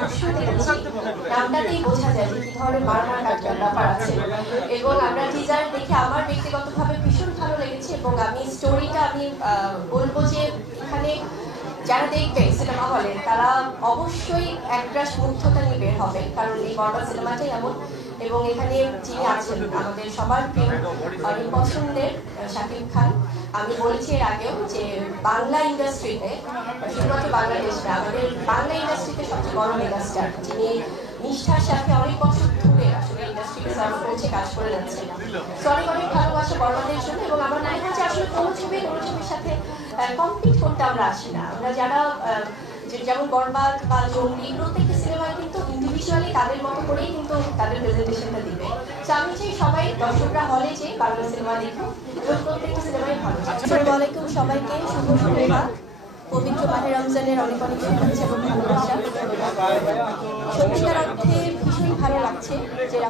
অবশ্যই দেখেছি, নামটাতেই বোঝা যায় যে কি ধরনের মারমার ব্যাপার আছে। এবং আমরা টিজার দেখে আমার ব্যক্তিগতভাবে ভীষণ ভালো লেগেছে এবং আমি স্টোরিটা বলবো যে এখানে যারা দেখবে সিনেমা হলে তারা অবশ্যই একরাশ মুগ্ধতা নিয়ে বের হবে, কারণ এই বরবাদ সিনেমাটাই এমন। এবং এখানে যিনি আছেন আমাদের সবার প্রিয় অনেক পছন্দের শাকিব খান, আমি বলেছি এর আগেও যে বাংলা ইন্ডাস্ট্রিতে, শুধুমাত্র বাংলাদেশ না, আমাদের বাংলা ইন্ডাস্ট্রিতে সবচেয়ে বড় মেগাস্টার, যিনি নিষ্ঠার সাথে অনেক বছর ধরে আসলে ইন্ডাস্ট্রিকে সার্ভ করছে, কাজ করে যাচ্ছে। তো অনেক অনেক ভালোবাসা বরবাদের জন্য। এবং আমার মনে হয় যে আসলে কোনো ছবির সাথে কম্পিট করতে আমরা আসি না। আমরা যারা যেমন বরবাদ বা জঙ্গলি, প্রত্যেকটা সিনেমায় কিন্তু ইন্ডিভিজুয়ালি তাদের মতো করেই কিন্তু তাদের প্রেজেন্টেশনটা দিবে। তো আমি চাই সবাই দর্শকরা হলে যে বাংলা সিনেমা দেখুন এবং প্রত্যেকটা সিনেমাই ভালো। আসসালামু আলাইকুম সবাইকে, শুভ সন্ধ্যা। পবিত্র মাহে রমজানের অনেক অনেক শুভেচ্ছা এবং ভালোবাসা। সত্যিকার অর্থে ভীষণ ভালো লাগছে যে